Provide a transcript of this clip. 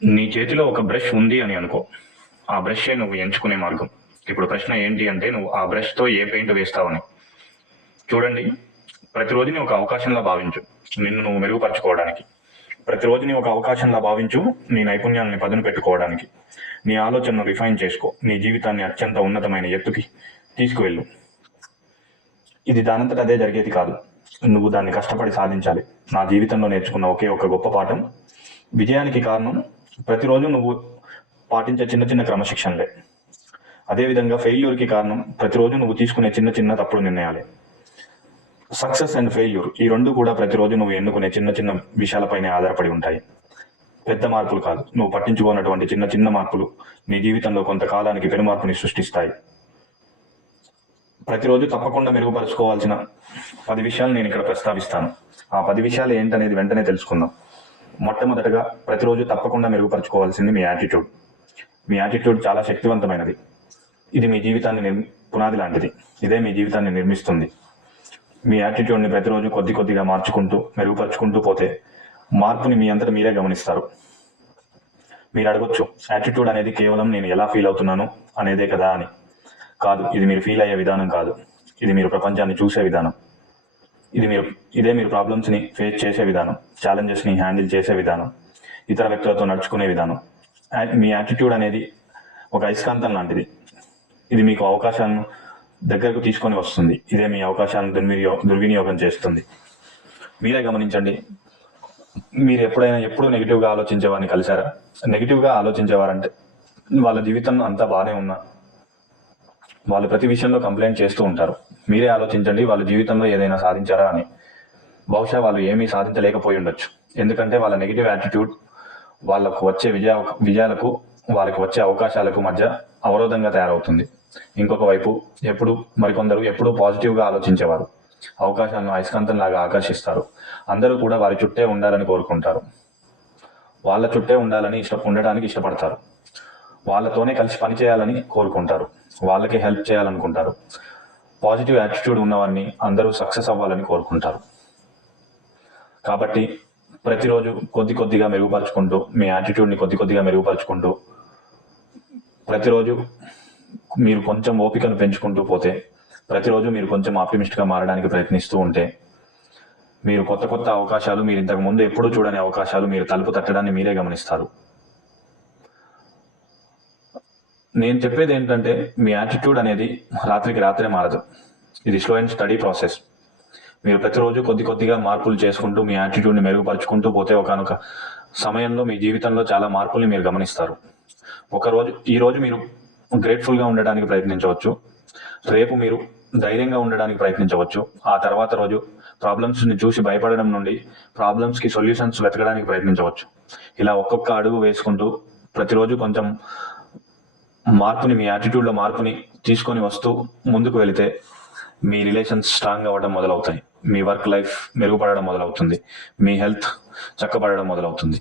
నీ చేతిలో ఒక బ్రష్ ఉంది అని అనుకో. ఆ బ్రషే నువ్వు ఎంచుకునే మార్గం. ఇప్పుడు ప్రశ్న ఏంటి అంటే, నువ్వు ఆ బ్రష్తో ఏ పెయింట్ వేస్తావని. చూడండి, ప్రతిరోజుని ఒక అవకాశంలా భావించు. నిన్ను నువ్వు మెరుగుపరచుకోవడానికి. ప్రతిరోజుని ఒక అవకాశంలా భావించు, నీ నైపుణ్యాలని పదును పెట్టుకోవడానికి. నీ ఆలోచనను రిఫైన్ చేసుకో. నీ జీవితాన్ని అత్యంత ఉన్నతమైన ఎత్తుకి తీసుకువెళ్ళు. ఇది దానంతట అదే జరిగేది కాదు. నువ్వు దాన్ని కష్టపడి సాధించాలి. నా జీవితంలో నేర్చుకున్న ఒకే ఒక గొప్ప పాఠం, విజయానికి కారణం ప్రతిరోజు నువ్వు పాటించే చిన్న చిన్న క్రమశిక్షణలే. అదేవిధంగా ఫెయిల్యూర్కి కారణం ప్రతిరోజు నువ్వు తీసుకునే చిన్న చిన్న తప్పుడు నిర్ణయాలే. సక్సెస్ అండ్ ఫెయిల్యూర్ ఈ రెండు కూడా ప్రతిరోజు నువ్వు ఎన్నుకునే చిన్న చిన్న విషయాలపైనే ఆధారపడి ఉంటాయి. పెద్ద మార్పులు కాదు, నువ్వు పట్టించుకోనటువంటి చిన్న చిన్న మార్పులు నీ జీవితంలో కొంతకాలానికి పెనుమార్పుని సృష్టిస్తాయి. ప్రతిరోజు తప్పకుండా మెరుగుపరుచుకోవాల్సిన 10 విషయాలు నేను ఇక్కడ ప్రస్తావిస్తాను. ఆ 10 విషయాలు ఏంటనేది వెంటనే తెలుసుకుందాం. మొట్టమొదటగా, ప్రతిరోజు తప్పకుండా మెరుగుపరుచుకోవాల్సింది మీ యాటిట్యూడ్. మీ యాటిట్యూడ్ చాలా శక్తివంతమైనది. ఇది మీ జీవితాన్ని పునాది లాంటిది. ఇదే మీ జీవితాన్ని నిర్మిస్తుంది. మీ యాటిట్యూడ్ని ప్రతిరోజు కొద్ది కొద్దిగా మార్చుకుంటూ మెరుగుపరుచుకుంటూ పోతే మార్పుని మీ అంతటా మీరే గమనిస్తారు. మీరు అడగొచ్చు, యాటిట్యూడ్ అనేది కేవలం నేను ఎలా ఫీల్ అవుతున్నాను అనేదే కదా అని. కాదు, ఇది మీరు ఫీల్ అయ్యే విధానం కాదు. ఇది మీరు ప్రపంచాన్ని చూసే విధానం. ఇదే మీరు ప్రాబ్లమ్స్ని ఫేస్ చేసే విధానం, ఛాలెంజెస్ని హ్యాండిల్ చేసే విధానం, ఇతర వ్యక్తులతో నడుచుకునే విధానం. మీ యాటిట్యూడ్ అనేది ఒక అయస్కాంతం లాంటిది. ఇది మీకు అవకాశాలను దగ్గరకు తీసుకొని వస్తుంది. ఇదే మీ అవకాశాలను దుర్వినియోగం చేస్తుంది. మీరే గమనించండి, మీరు ఎప్పుడూ నెగిటివ్గా ఆలోచించే వారిని కలిశారా? నెగిటివ్గా ఆలోచించేవారంటే వాళ్ళ జీవితం అంతా బాగానే ఉన్నా వాళ్ళు ప్రతి విషయంలో కంప్లైంట్ చేస్తూ ఉంటారు. మీరే ఆలోచించండి, వాళ్ళ జీవితంలో ఏదైనా సాధించారా అని. బహుశా వాళ్ళు ఏమీ సాధించలేకపోయి ఉండొచ్చు. ఎందుకంటే వాళ్ళ నెగిటివ్ యాటిట్యూడ్ వాళ్ళకు వచ్చే విజయాలకు వాళ్ళకి వచ్చే అవకాశాలకు మధ్య అవరోధంగా తయారవుతుంది. ఇంకొక వైపు మరికొందరు ఎప్పుడూ పాజిటివ్గా ఆలోచించేవారు అవకాశాలను అయస్కాంతంలాగా ఆకర్షిస్తారు. అందరూ కూడా వారి చుట్టే ఉండాలని కోరుకుంటారు. వాళ్ళ చుట్టే ఉండడానికి ఇష్టపడతారు. వాళ్ళతోనే కలిసి పనిచేయాలని కోరుకుంటారు. వాళ్ళకి హెల్ప్ చేయాలనుకుంటారు. పాజిటివ్ యాటిట్యూడ్ ఉన్నవారిని అందరూ సక్సెస్ అవ్వాలని కోరుకుంటారు. కాబట్టి ప్రతిరోజు కొద్ది కొద్దిగా మెరుగుపరుచుకుంటూ, మీ యాటిట్యూడ్ని కొద్ది కొద్దిగా మెరుగుపరుచుకుంటూ, ప్రతిరోజు మీరు కొంచెం ఓపికను పెంచుకుంటూ పోతే, ప్రతిరోజు మీరు కొంచెం ఆప్టిమిస్ట్గా మారడానికి ప్రయత్నిస్తూ ఉంటే, మీరు కొత్త కొత్త అవకాశాలు, మీరు ఇంతకు ముందు ఎప్పుడూ చూడని అవకాశాలు మీరు తలుపు తట్టడాన్ని మీరే గమనిస్తారు. నేను చెప్పేది ఏంటంటే, మీ యాటిట్యూడ్ అనేది రాత్రికి రాత్రే మారదు. ఇది స్లో అండ్ స్టడీ ప్రాసెస్. మీరు ప్రతిరోజు కొద్ది కొద్దిగా మార్పులు చేసుకుంటూ మీ యాటిట్యూడ్ని మెరుగుపరుచుకుంటూ పోతే ఒకానొక సమయంలో మీ జీవితంలో చాలా మార్పుల్ని మీరు గమనిస్తారు. ఈరోజు మీరు గ్రేట్ఫుల్గా ఉండడానికి ప్రయత్నించవచ్చు. రేపు మీరు ధైర్యంగా ఉండడానికి ప్రయత్నించవచ్చు. ఆ తర్వాత రోజు ప్రాబ్లమ్స్ని చూసి భయపడడం నుండి ప్రాబ్లమ్స్కి సొల్యూషన్స్ వెతకడానికి ప్రయత్నించవచ్చు. ఇలా ఒక్కొక్క అడుగు వేసుకుంటూ ప్రతిరోజు కొంచెం మీ యాటిట్యూడ్లో మార్పుని తీసుకొని వస్తూ ముందుకు వెళితే మీ రిలేషన్స్ స్ట్రాంగ్ అవ్వడం మొదలవుతాయి. మీ వర్క్ లైఫ్ మెరుగుపడడం మొదలవుతుంది. మీ హెల్త్ చక్కబడడం మొదలవుతుంది.